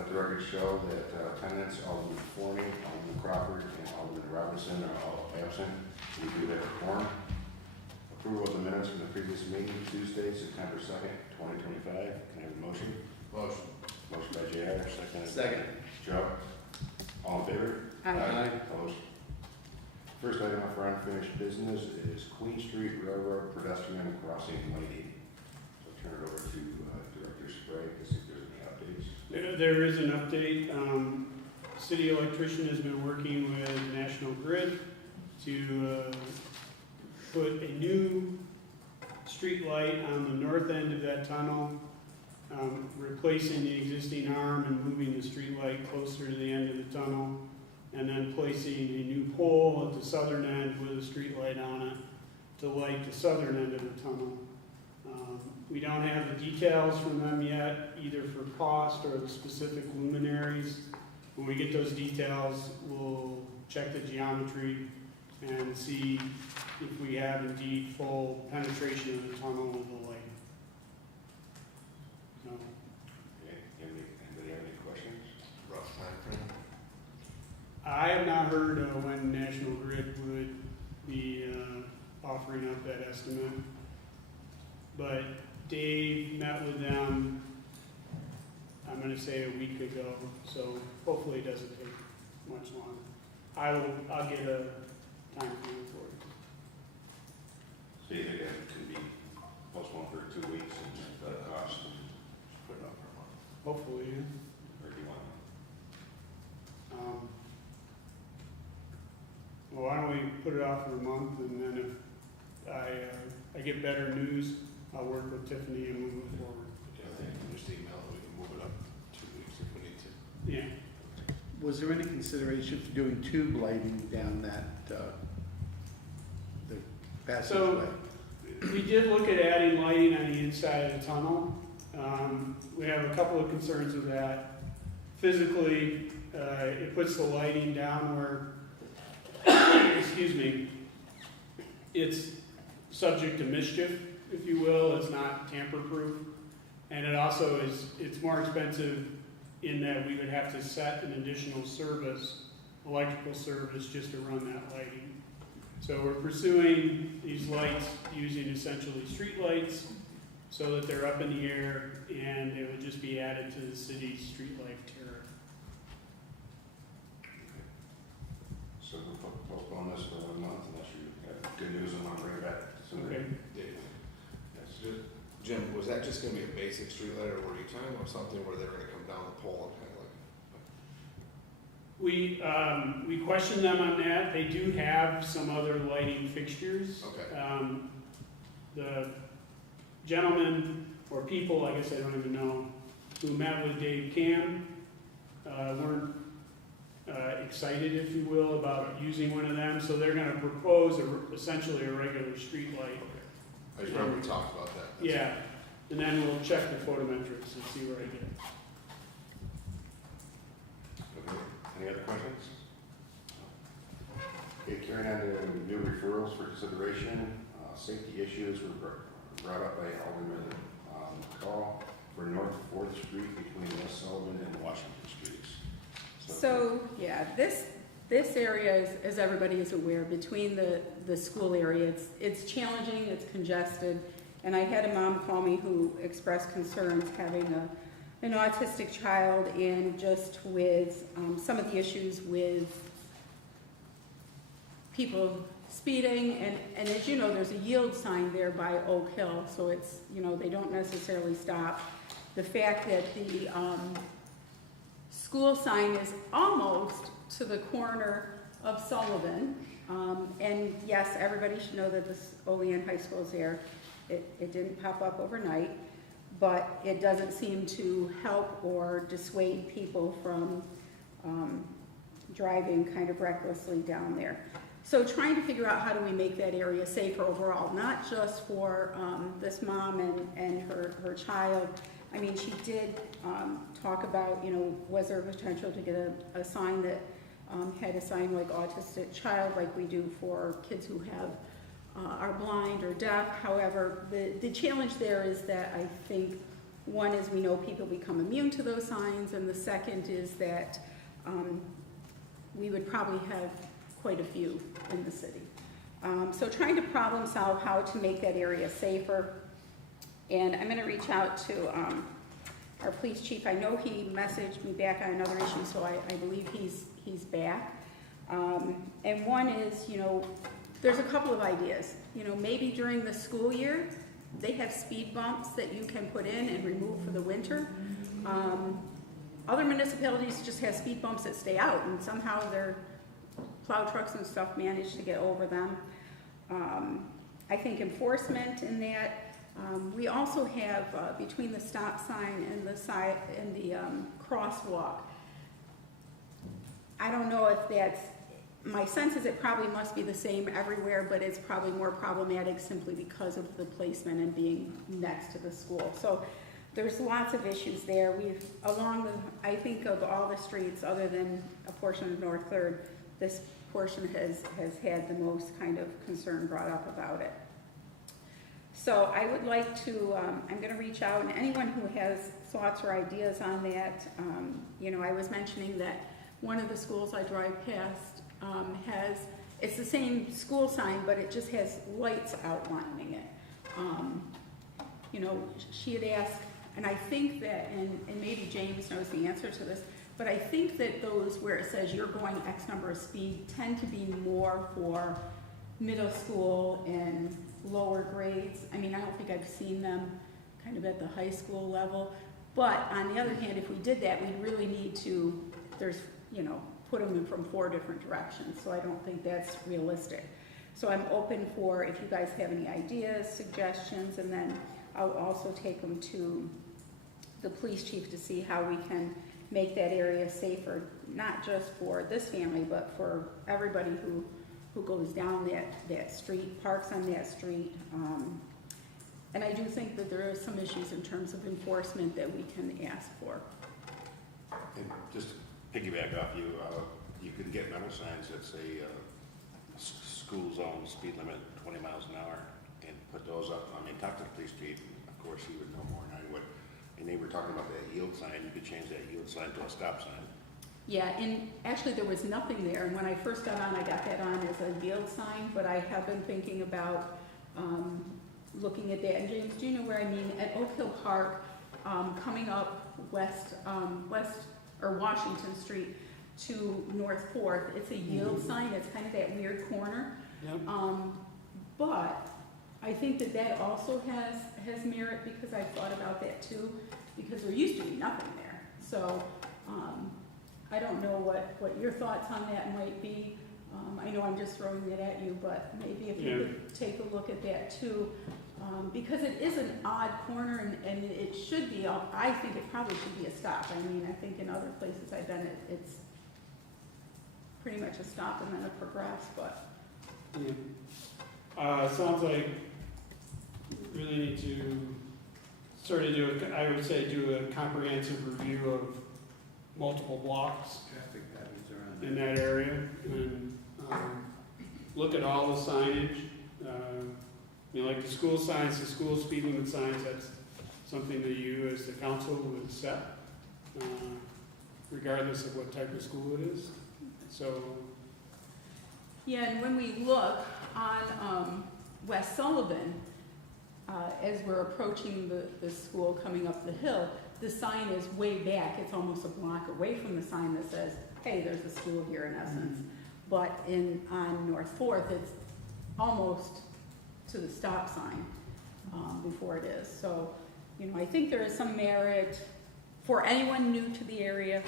Let the record show that attendants, Alderman Forney, Alderman Crawford, and Alderman Robinson are all absent. We do have a quorum. Approval of the minutes from the previous meeting, Tuesday, September 2nd, 2025. Can I have a motion? Motion. Motion by JR, second. Second. Joe. All in favor? Aye. Opposed? First item for unfinished business is Queen Street Railroad pedestrian crossing lighting. So turn it over to Director Sprague to see if there's any updates. There is an update. City electrician has been working with National Grid to put a new street light on the north end of that tunnel, replacing the existing arm and moving the street light closer to the end of the tunnel, and then placing a new pole at the southern end with a street light on it to light the southern end of the tunnel. We don't have the details from them yet, either for cost or the specific luminaries. When we get those details, we'll check the geometry and see if we have indeed full penetration of the tunnel with the light. So, Okay. Anybody have any questions? Rough time frame? I have not heard when National Grid would be offering up that estimate, but Dave met with them, I'm going to say a week ago, so hopefully it doesn't take much longer. I'll get a time frame for it. So you think that can be postponed for 2 weeks and the cost? Just put it up for a month. Hopefully, yeah. Or do you want? Well, why don't we put it off for a month, and then if I get better news, I'll work with Tiffany and move it forward. Yeah, I think just email it, we can move it up 2 weeks if we need to. Yeah. Was there any consideration for doing tube lighting down that, the passageway? We did look at adding lighting on the inside of the tunnel. We have a couple of concerns with that. Physically, it puts the lighting down where, excuse me, it's subject to mischief, if you will. It's not tamper-proof. And it also is, it's more expensive in that we would have to set an additional service, electrical service, just to run that lighting. So we're pursuing these lights using essentially street lights so that they're up in the air and it would just be added to the city's street light tariff. So we'll postpone this for 1 month unless you have good news and want to bring it back sooner. Okay. Dave? Yes. Jim, was that just gonna be a basic street light, or were you talking about something where they were gonna come down the pole and kind of like? We questioned them on that. They do have some other lighting fixtures. Okay. The gentleman, or people, I guess I don't even know, who met with Dave Cam, weren't excited, if you will, about using one of them, so they're gonna propose essentially a regular street light. Okay. I just remember we talked about that. That's Yeah, and then we'll check the photometrics and see where I get. Okay. Any other questions? Okay, carrying on to new referrals for consideration. Safety issues were brought up by Alderman McCall for North 4th Street between West Sullivan and Washington Streets. So, yeah, this area, is, as everybody is aware, between the school area, it's challenging, it's congested, and I had a mom call me who expressed concerns having an autistic child, and just with some of the issues with people speeding, and as you know, there's a yield sign there by Oak Hill, so it's, you know, they don't necessarily stop. The fact that the school sign is almost to the corner of Sullivan, and yes, everybody should know that this Olean High School is there. It didn't pop up overnight, but it doesn't seem to help or dissuade people from driving kind of recklessly down there. So trying to figure out how do we make that area safer overall, not just for this mom and her child. I mean, she did talk about, you know, was there a potential to get a sign that had a sign like autistic child, like we do for kids who have are blind or deaf. However, the challenge there is that I think One is we know people become immune to those signs, and the second is that we would probably have quite a few in the city. So trying to problem solve how to make that area safer. And I'm gonna reach out to our police chief. I know he messaged me back on another issue, so I believe he's back. And one is, you know, there's a couple of ideas. You know, maybe during the school year, they have speed bumps that you can put in and remove for the winter. Other municipalities just have speed bumps that stay out, and somehow their plow trucks and stuff manage to get over them. I think enforcement in that. We also have between the stop sign and the side and the crosswalk. I don't know if that's, my sense is it probably must be the same everywhere, but it's probably more problematic simply because of the placement and being next to the school. So there's lots of issues there. We've, along the, I think of all the streets other than a portion of North Third, this portion has had the most kind of concern brought up about it. So I would like to, I'm gonna reach out, and anyone who has thoughts or ideas on that, you know, I was mentioning that one of the schools I drive past has, it's the same school sign, but it just has lights outlining it. You know, she had asked, and I think that, and maybe James knows the answer to this, but I think that those where it says you're going X number of speed tend to be more for middle school and lower grades. I mean, I don't think I've seen them kind of at the high school level. But on the other hand, if we did that, we'd really need to, there's, you know, put them in from 4 different directions. So I don't think that's realistic. So I'm open for if you guys have any ideas, suggestions, and then I'll also take them to the police chief to see how we can make that area safer, not just for this family, but for everybody who goes down that street, parks on that street. And I do think that there are some issues in terms of enforcement that we can ask for. And just to piggyback off you, you could get metal signs that say school zone speed limit 20 miles an hour and put those up. I mean, talk to the police chief, of course he would know more than I would. And they were talking about that yield sign. You could change that yield sign to a stop sign. Yeah, and actually there was nothing there, and when I first got on, I got that on as a yield sign, but I have been thinking about looking at that. And James, do you know where I mean? At Oak Hill Park, coming up west or Washington Street to North 4th, it's a yield sign. It's kind of that weird corner. Yep. But I think that also has merit, because I've thought about that too, because there used to be nothing there. So I don't know what your thoughts on that might be. I know I'm just throwing it at you, but maybe if you could take a look at that too, because it is an odd corner, and it should be, I think it probably should be a stop. I mean, I think in other places I've been, it's pretty much a stop and then a progress, but. Yeah. Sounds like we really need to sort of do a comprehensive review of multiple blocks Traffic patterns around in that area, and look at all the signage. You know, like the school signs, the school speed limit signs, that's something that you as the council would set, regardless of what type of school it is. So. Yeah, and when we look on West Sullivan, as we're approaching the school coming up the hill, the sign is way back. It's almost a block away from the sign that says, hey, there's a school here in essence. But on North 4th, it's almost to the stop sign before it is. So, you know, I think there is some merit for anyone new to the area.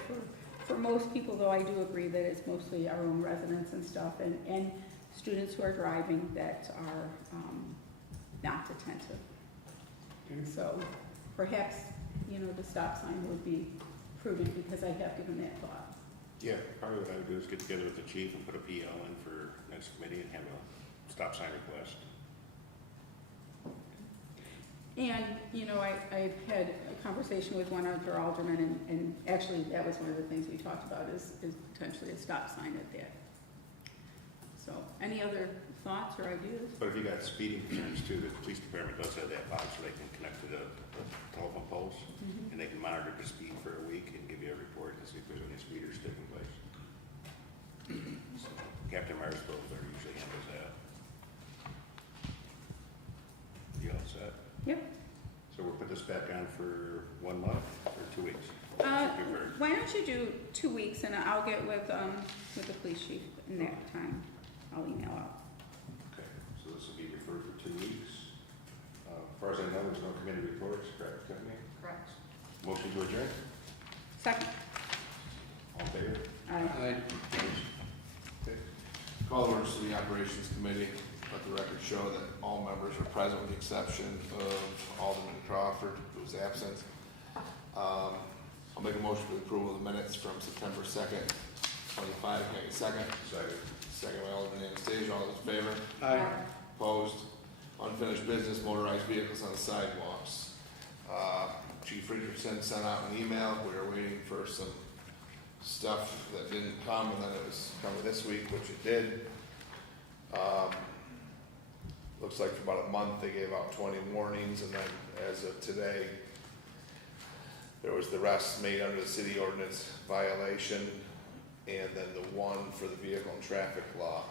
For most people, though, I do agree that it's mostly our own residents and stuff, and students who are driving that are not attentive. Okay. So perhaps, you know, the stop sign would be prudent, because I have given that thought. Yeah, probably what I would do is get together with the chief and put a PL in for next committee and have a stop sign request. And, you know, I've had a conversation with one of our aldermen, and actually that was one of the things we talked about is potentially a stop sign at that. So, any other thoughts or ideas? But if you got speeding concerns too, the police department does have that box where they can connect to the telephone poles, and they can monitor the speed for a week and give you a report to see if there's any speeders taking place. So Captain Marsville there usually handles that. You all set? Yep. So we'll put this back on for 1 month or 2 weeks? Why don't you do 2 weeks, and I'll get with the police chief in that time. I'll email out. Okay, so this will be referred for 2 weeks. As far as I know, there's no committee reports, correct, Tiffany? Correct. Motion to adjourn? Second. All in favor? Aye. Okay. Call the orders to the Operations Committee. Let the record show that all members are present with the exception of Alderman Crawford, who is absent. I'll make a motion for the approval of the minutes from September 2nd, 25. Can I get a second? Second. Second by Alderman Anastasia. All those in favor? Aye. Opposed? Unfinished business, motorized vehicles on the sidewalks. Chief Richardson sent out an email. We were waiting for some stuff that didn't come, and then it was coming this week, which it did. Looks like for about a month, they gave out 20 warnings, and then as of today, there was the arrest made under the city ordinance violation, and then the one for the vehicle and traffic law.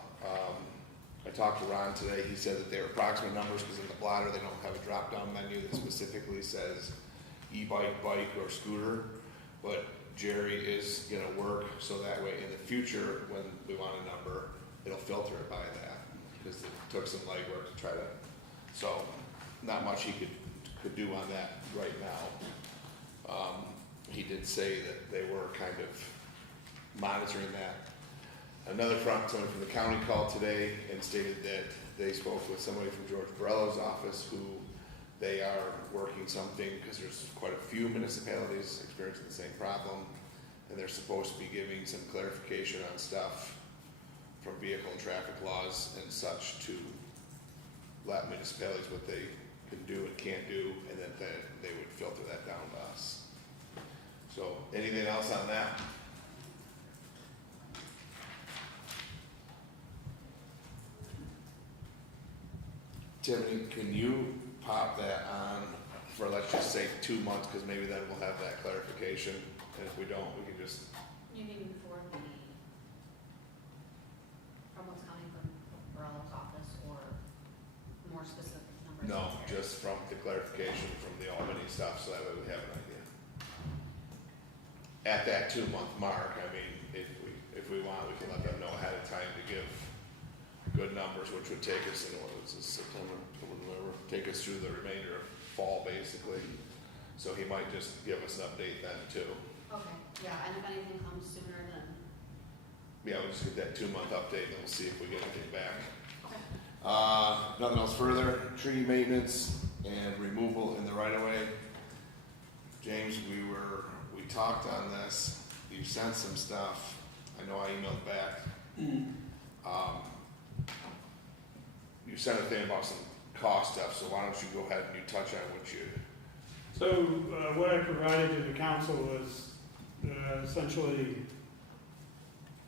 I talked to Ron today. He said that they were approximate numbers because in the blotter, they don't have a drop-down menu that specifically says e-bike, bike, or scooter. But Jerry is gonna work so that way in the future, when we want a number, it'll filter it by that, because it took some legwork to try to, so not much he could do on that right now. He did say that they were kind of monitoring that. Another someone from the county called today and stated that they spoke with somebody from George Borello's office, who they are working something, because there's quite a few municipalities experiencing the same problem, and they're supposed to be giving some clarification on stuff from vehicle and traffic laws and such to let municipalities what they can do and can't do, and then they would filter that down to us. So, anything else on that? Tiffany, can you pop that on for, let's just say, 2 months, because maybe then we'll have that clarification, and if we don't, we can just, You mean for from what's coming from Borello's office, or more specific numbers? no, just from the clarification from the Albany stuff, so that way we have an idea. At that 2-month mark, I mean, if we want, we can let them know ahead of time to give good numbers, which would take us, what was this, September, October, November, take us through the remainder of fall, basically. So he might just give us an update then too. Okay, yeah, and if anything comes sooner, then, Yeah, we'll just get that 2-month update, and we'll see if we get anything back. okay. Nothing else further. Tree maintenance and removal in the right of way. James, we talked on this. You sent some stuff. I know I emailed back. You sent a thing about some cost stuff, so why don't you go ahead and you touch on what you. So, what I provided to the council was essentially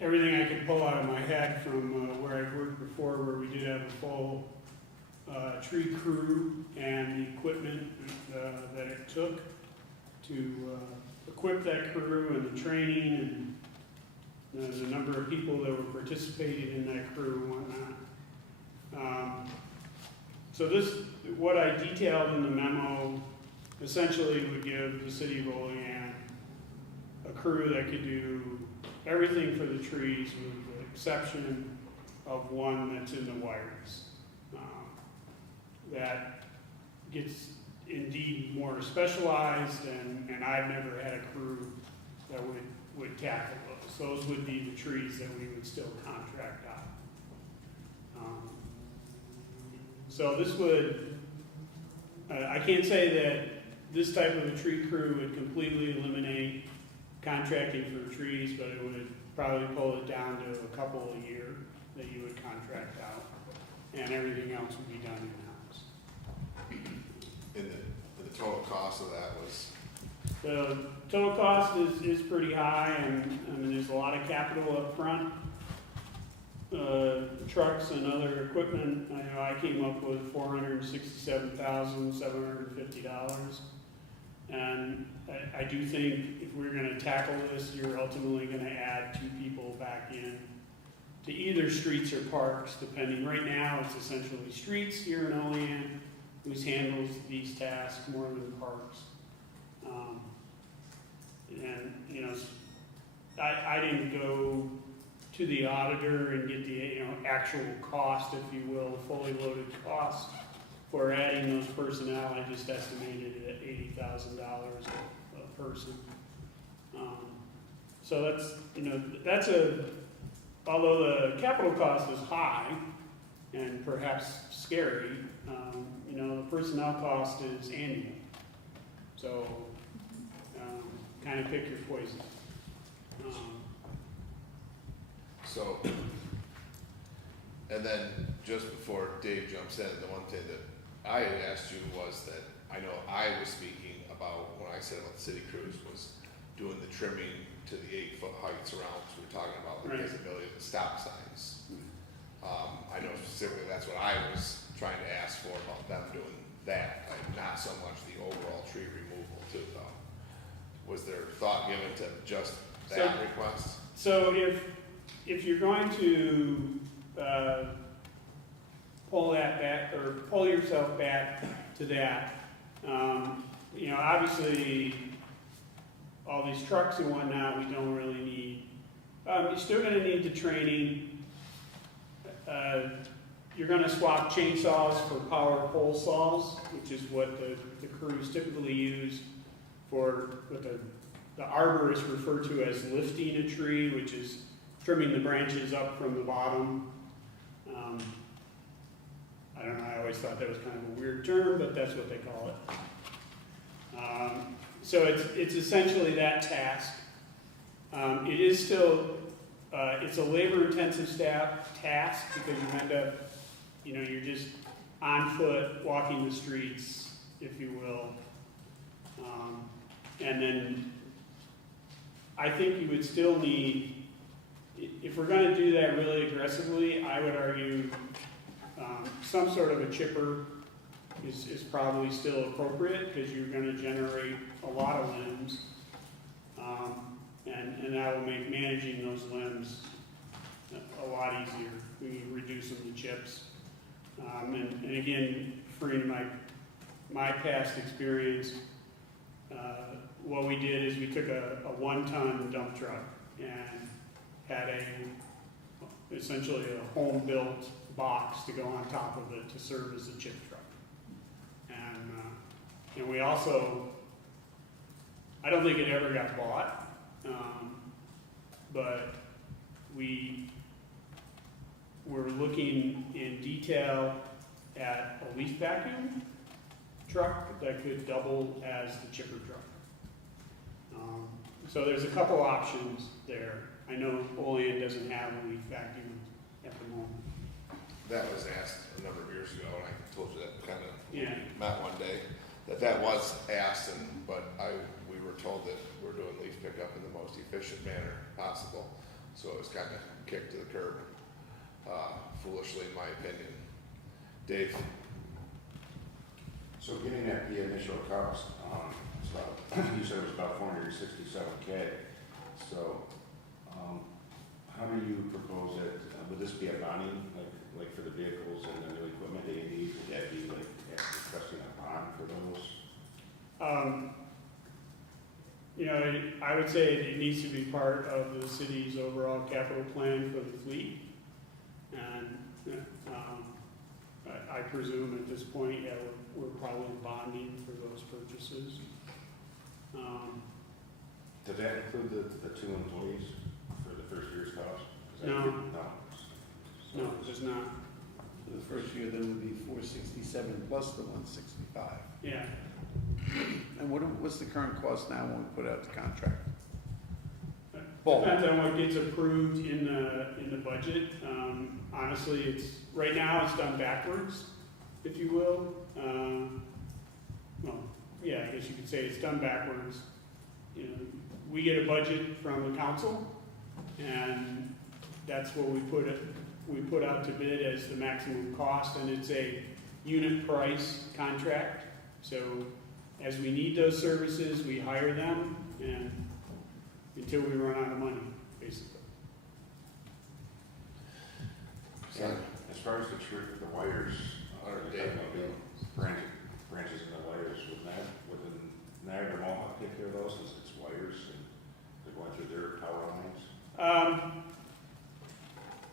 everything I could pull out of my head from where I've worked before, where we did have a full tree crew and the equipment that it took to equip that crew, and the training and the number of people that were participating in that crew and whatnot. So what I detailed in the memo essentially would give the city of Olean a crew that could do everything for the trees, with the exception of one that's in the wires. That gets indeed more specialized, and I've never had a crew that would tackle those. Those would be the trees that we would still contract out. So this would, I can't say that this type of a tree crew would completely eliminate contracting for trees, but it would probably pull it down to a couple a year that you would contract out, and everything else would be done in-house. And the total cost of that was. The total cost is pretty high, and I mean, there's a lot of capital up front. trucks and other equipment, I know I came up with $467,750. And I do think if we're gonna tackle this, you're ultimately gonna add 2 people back in to either streets or parks, depending. Right now, it's essentially streets here in Olean, who handles these tasks more than parks. And, you know, I didn't go to the auditor and get the, you know, actual cost, if you will, fully loaded cost for adding those personnel. I just estimated it at $80,000 a person. So that's, you know, although the capital cost is high and perhaps scary, you know, the personnel cost is annual. So, kind of pick your poison. So, and then just before Dave jumps in, the one thing that I had asked you was that, I know I was speaking about, when I said about the city crews, was doing the trimming to the 8-foot heights around, because we were talking about the Right. visibility of the stop signs. I know specifically that's what I was trying to ask for, about them doing that, like not so much the overall tree removal too, though. Was there thought given to just that request? So if you're going to pull that back, or pull yourself back to that, you know, obviously, all these trucks and whatnot, we don't really need. You're still gonna need the training. You're gonna swap chainsaws for power pole saws, which is what the crews typically use for what the arborists refer to as lifting a tree, which is trimming the branches up from the bottom. I don't know, I always thought that was kind of a weird term, but that's what they call it. So it's essentially that task. It is still, it's a labor-intensive task, because you end up, you know, you're just on foot, walking the streets, if you will. And then I think you would still need, if we're gonna do that really aggressively, I would argue some sort of a chipper is probably still appropriate, because you're gonna generate a lot of limbs. And that will make managing those limbs a lot easier. We reduce them to chips. And again, referring to my past experience, what we did is we took a 1-ton dump truck and had essentially a home-built box to go on top of it to serve as a chip truck. And we also, I don't think it ever got bought, but we were looking in detail at a leaf vacuum truck that could double as the chipper truck. So there's a couple options there. I know Olean doesn't have a leaf vacuum at the moment. That was asked a number of years ago, and I told you that kind of, Yeah. met one day, that was asked, but we were told that we're doing leaf pickup in the most efficient manner possible, so it was kind of kicked to the curb, foolishly in my opinion. Dave? So getting at the initial cost, it's about, you said it was about $467K. So, how do you propose it? Would this be a bonding, like for the vehicles and the new equipment that you need? Would that be like requesting a bond for those? You know, I would say it needs to be part of the city's overall capital plan for the fleet. And I presume at this point, yeah, we're probably bonding for those purchases. Does that include the 2 employees for the first year's cost? No. No, No, it does not. The first year, then would be 467 plus the 165. Yeah. And what's the current cost now when we put out the contract? Depends on what gets approved in the budget. Honestly, right now it's done backwards, if you will. Well, yeah, I guess you could say it's done backwards. You know, we get a budget from the council, and that's what we put we put out to bid as the maximum cost, and it's a unit price contract. So as we need those services, we hire them, and until we run out of money, basically. And as far as the wires, Or the Dave, branches in the wires, wouldn't Niagara Mohawk take care of those since it's wires and they're going through their power lines?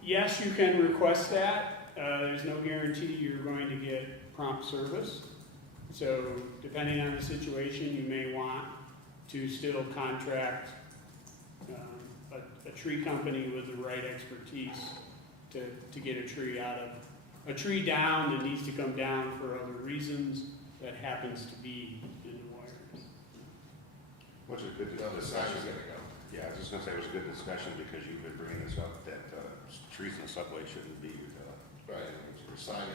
Yes, you can request that. There's no guarantee you're going to get prompt service. So depending on the situation, you may want to still contract a tree company with the right expertise to get a tree down that needs to come down for other reasons that happens to be in the wires. Which is a good Well, the sign is discussion. gonna go. Yeah, I was just gonna say it was a good discussion because you've been bringing this up, that trees in the subway shouldn't be. Right, we're signing.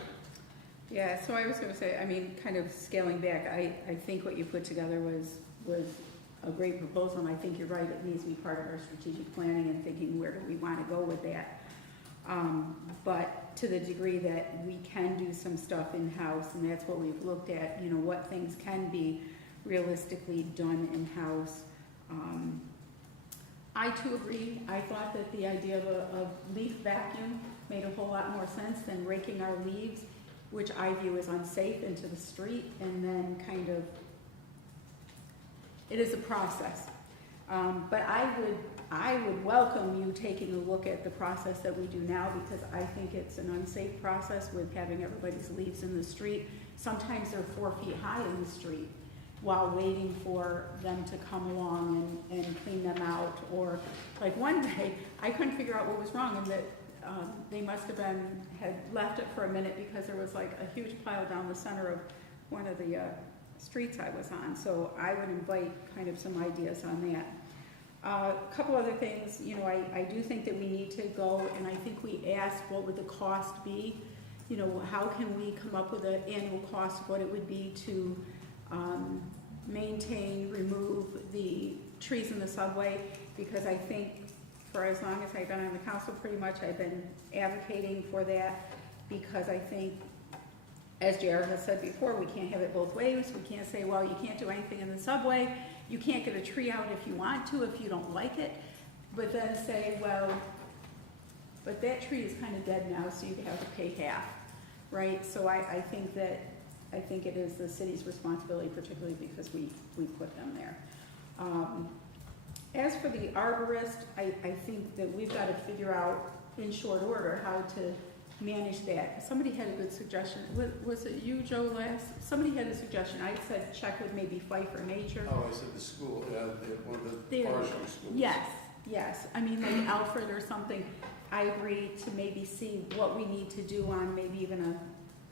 Yeah, so I was gonna say, I mean, kind of scaling back, I think what you put together was a great proposal, and I think you're right, it needs to be part of our strategic planning and thinking where do we wanna go with that. But to the degree that we can do some stuff in-house, and that's what we've looked at, you know, what things can be realistically done in-house. I too agree, I thought that the idea of a leaf vacuum made a whole lot more sense than raking our leaves, which I view as unsafe, into the street, and then kind of, it is a process. But I would welcome you taking a look at the process that we do now, because I think it's an unsafe process with having everybody's leaves in the street. Sometimes they're 4 feet high in the street while waiting for them to come along and clean them out. Or like one day, I couldn't figure out what was wrong, and that they must have had left it for a minute because there was like a huge pile down the center of one of the streets I was on. So I would invite kind of some ideas on that. A couple other things, you know, I do think that we need to go, and I think we asked what would the cost be. You know, how can we come up with an annual cost of what it would be to maintain, remove the trees in the subway? Because I think for as long as I've been on the council, pretty much I've been advocating for that, because I think, as Jared has said before, we can't have it both ways. We can't say, well, you can't do anything in the subway. You can't get a tree out if you want to, if you don't like it. But then say, well, but that tree is kind of dead now, so you have to pay half, right? So I think it is the city's responsibility, particularly because we put them there. As for the arborist, I think that we've got to figure out in short order how to manage that. Somebody had a good suggestion. Was it you, Joe, last? Somebody had a suggestion. I said check with maybe Pfeiffer Nature. Oh, I said the school, one of the There. forestry schools. Yes. I mean, like Alfred or something. I agree to maybe see what we need to do on maybe even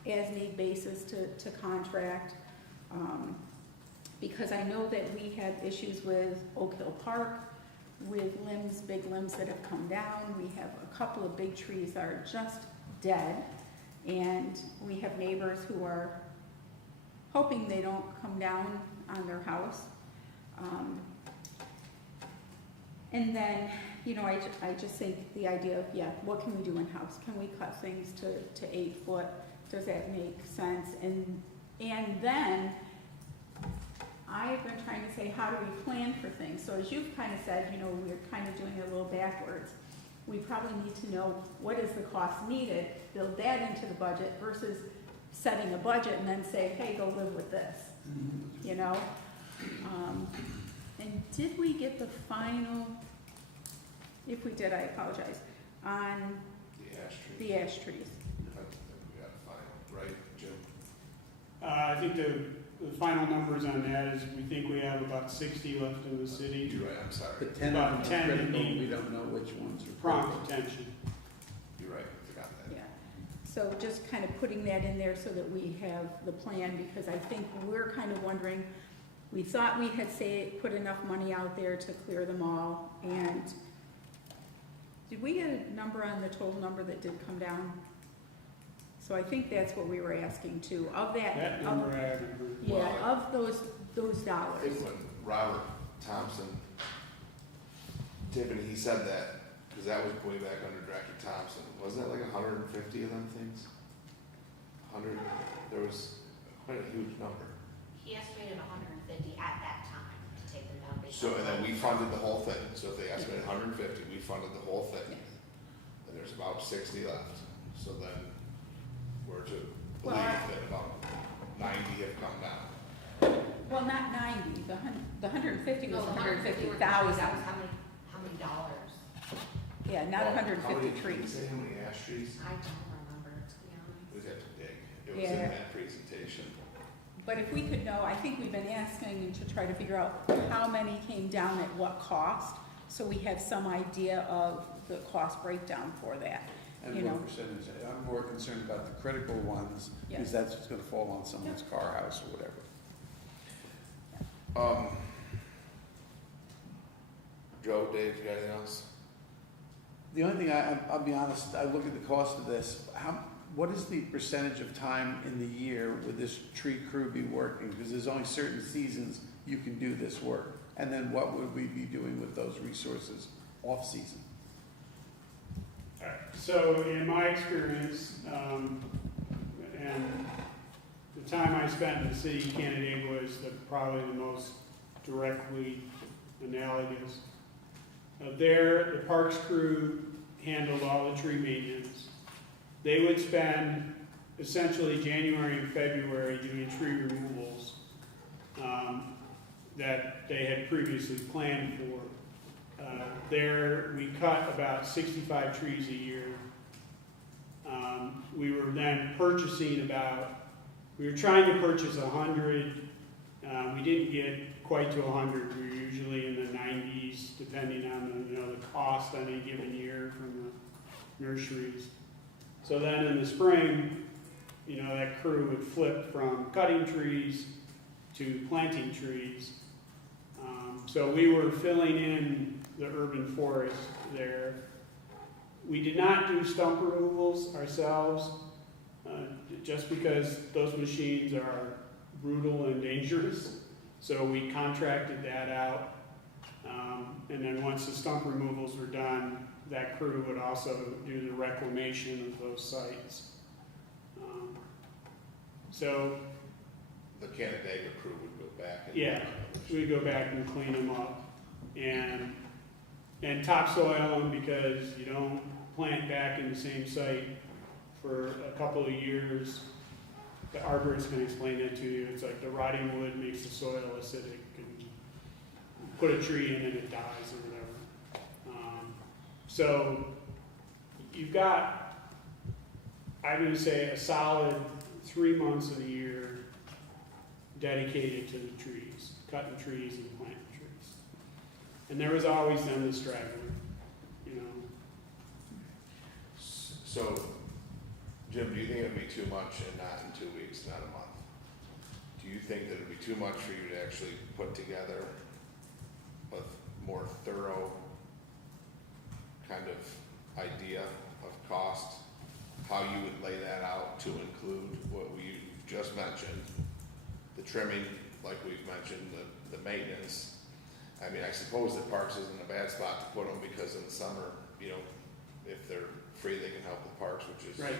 a as-need basis to contract. Because I know that we had issues with Oak Hill Park, with big limbs that have come down. We have a couple of big trees that are just dead, and we have neighbors who are hoping they don't come down on their house. And then, you know, I just think the idea of, what can we do in-house? Can we cut things to 8 foot? Does that make sense? And then I've been trying to say, how do we plan for things? So as you've kind of said, you know, we're kind of doing it a little backwards. We probably need to know what is the cost needed, build that into the budget versus setting a budget and then say, hey, go live with this, you know? And did we get the final, if we did, I apologize, on The ash tree. the ash trees? I think we got a final, right, Jim? I think the final numbers on that is we think we have about 60 left in the city. You're right, I'm sorry. But 10 About of them 10 are critical, need we don't know which ones are Prompt critical. attention. You're right, I forgot that. Yeah, so just kind of putting that in there so that we have the plan, because I think we're kind of wondering, we thought we had put enough money out there to clear them all, and did we get a number on the total number that did come down? So I think that's what we were asking too, of That number I haven't heard. yeah, Well, of those I dollars. think when Robert Thompson, Tiffany, he said that Cause that was way back under Director Thompson, wasn't that like 150 of them things? 100, there was quite a huge number. He estimated 150 at that time to take them down. based So, on- and then we funded the whole thing, so if they estimated 150, we funded the whole thing. Yes. And there's about 60 left, so then we're to Well, believe that about 90 have come down. Well, not 90, the 150 No, was the 150 were 150,000. That was how many dollars? Yeah, not Well, 150 Did you trees. say how many ash trees? I don't remember, to be honest. We'd have to dig, it was in Yeah. that presentation. But if we could know, I think we've been asking to try to figure out how many came down at what cost, so we have some idea of the cost breakdown for that. And You know. what percentage, I'm more concerned about the critical ones, Yeah. because that's what's gonna fall on someone's car house or whatever. Joe, Dave, you got anything else? The only thing, I'll be honest, I look at the cost of this, what is the percentage of time in the year would this tree crew be working? Because there's only certain seasons you can do this work. And then what would we be doing with those resources off-season? So in my experience, and the time I spent in the city of Canandaigua was probably the most directly analogous. There, the parks crew handled all the tree maintenance. They would spend essentially January and February doing tree removals that they had previously planned for. There, we cut about 65 trees a year. We were then purchasing we were trying to purchase 100. We didn't get quite to 100. We were usually in the 90s, depending on the cost on any given year from the nurseries. So then in the spring, that crew would flip from cutting trees to planting trees. So we were filling in the urban forest there. We did not do stump removals ourselves, just because those machines are brutal and dangerous. So we contracted that out. And then once the stump removals were done, that crew would also do the reclamation of those sites. So, The Canandaigua crew would go back and. yeah, we go back and clean them up and topsoil them, because you don't plant back in the same site for a couple of years. The arborist can explain that to you. It's like the rotting wood makes the soil acidic, and you put a tree in and it dies or whatever. So you've got, I'm gonna say, a solid 3 months of the year dedicated to the trees, cutting trees and planting trees. And there was always then the straggler, So, Jim, do you think it would be too much and not in 2 weeks, not a month? Do you think that it would be too much for you to actually put together a more thorough kind of idea of cost? How you would lay that out to include what we just mentioned, the trimming, like we've mentioned, the maintenance. I mean, I suppose that parks isn't a bad spot to put them, because in the summer, if they're free, they can help with parks, which is right?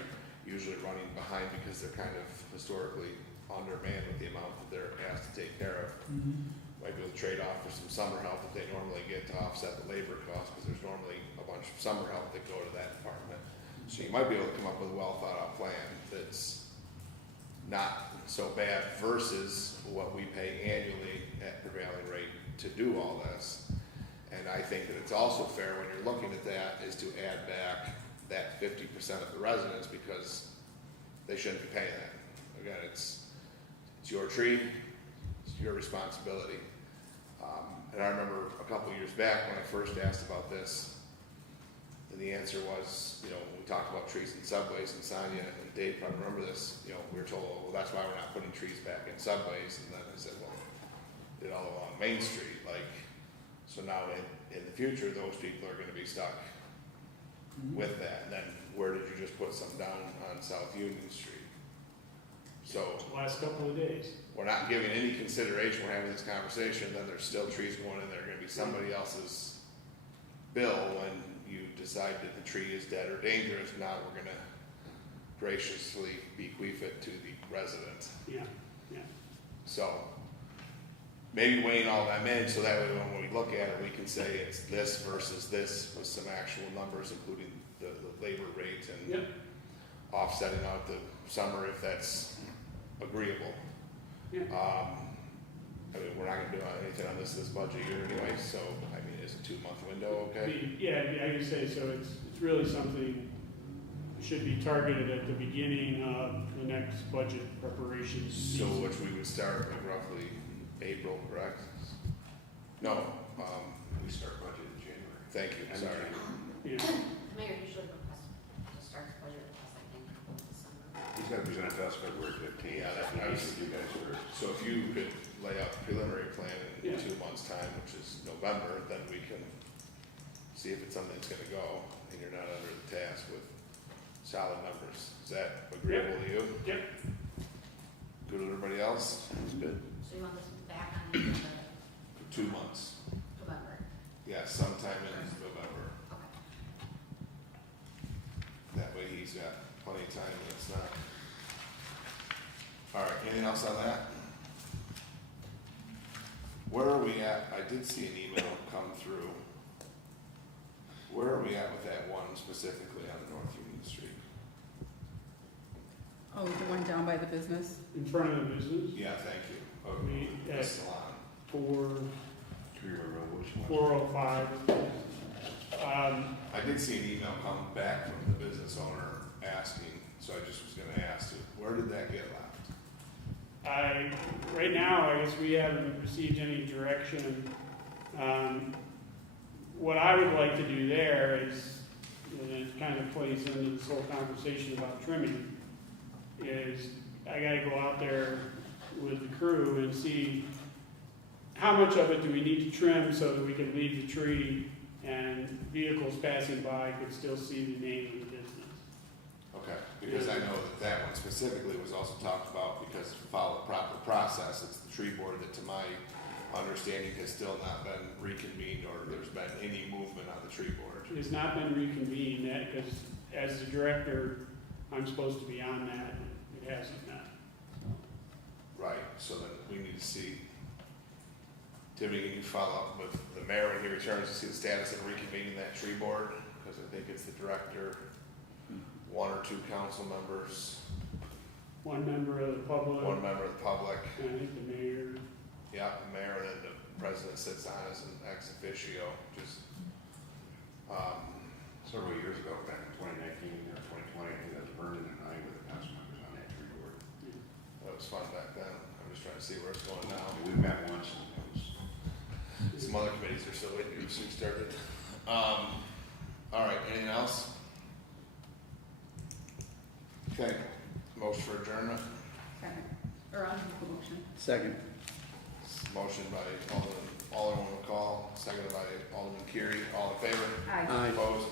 usually running behind because they're kind of historically undermanned with the amount that they're asked to take care of. Might be able to trade off for some summer help that they normally get to offset the labor costs, because there's normally a bunch of summer help that go to that department. So you might be able to come up with a well thought out plan that's not so bad versus what we pay annually at prevailing rate to do all this. And I think that it's also fair when you're looking at that is to add back that 50% of the residents, because they shouldn't be paying that. Again, it's your tree, it's your responsibility. And I remember a couple of years back when I first asked about this, and the answer was, when we talked about trees in subways, and Sonia and Dave probably remember this, we were told, well, that's why we're not putting trees back in subways. And then I said, well, did all along Main Street, so now in the future, those people are gonna be stuck with that. And then where did you just put some down on South Union Street? So Last couple of days. we're not giving any consideration, we're having this conversation, then there's still trees going in there, gonna be somebody else's bill when you decide that the tree is dead or dangerous, now we're gonna graciously bequeath it to the resident. Yeah, So, maybe weighing all that in, so that way when we look at it, we can say it's this versus this with some actual numbers, including the labor rate and yep, offsetting out the summer if that's agreeable. yeah. I mean, we're not gonna do anything on this budget year anyway, so, I mean, is a 2-month window okay? Yeah, I would say, so it's really something should be targeted at the beginning of the next budget preparation So, season. which we would start like roughly April, correct? No, We start budget in January. thank you, End of sorry. January. Yeah, The mayor usually requests to start the budget request, I think, in December. He's gotta present it to us February 15th. Yeah, that- I was you guys first. So if you could lay out the preliminary plan in Yeah. 2 months' time, which is November, then we can see if it's something that's gonna go, and you're not under the task with solid numbers. Is that agreeable to you? Yep. Good to everybody else? That's good. So you want this back on the agenda For 2 months. November? Yeah, sometime in November. Okay. That way he's got plenty of time and it's not. All right, anything else on that? Where are we at? I did see an email come through. Where are we at with that one specifically on North Union Street? Oh, the one down by the business? in front of the business, Yeah, thank you. We- The salon. for Tree Road, which one? 405. I did see an email come back from the business owner asking, so I just was gonna ask, where did that get left? Right now, I guess we haven't received any direction. What I would like to do there is, and it kind of plays into this whole conversation about trimming, is I gotta go out there with the crew and see how much of it do we need to trim so that we can leave the tree and vehicles passing by could still see the name of the business. Okay, because I know that that one specifically was also talked about because to follow the proper process, it's the tree board that to my understanding has still not been reconvened or there's been any movement on the tree board. It has not been reconvened, because as the director, I'm supposed to be on that, it hasn't been. Right, so then we need to see, Timmy, can you follow up with the mayor when he returns to see the status of reconvening that tree board? Because I think it's the director, 1 or 2 council members, One member of the public, 1 member of the public. and I think the mayor. Yeah, the mayor and then the president sits on as an ex officio, just, Several years ago, back in 2019 or 2020, I think that was Vernon and I were the council members on that tree board. that was fun back then. I'm just trying to see where it's going now. We met once and it was, Some other committees are still waiting to be started. All right, anything else? Okay, motion for adjournment, Second. Or I'll make a motion. Second. motion by Alderman McCall, seconded by Alderman Curie, all in favor? Aye. Aye. Opposed?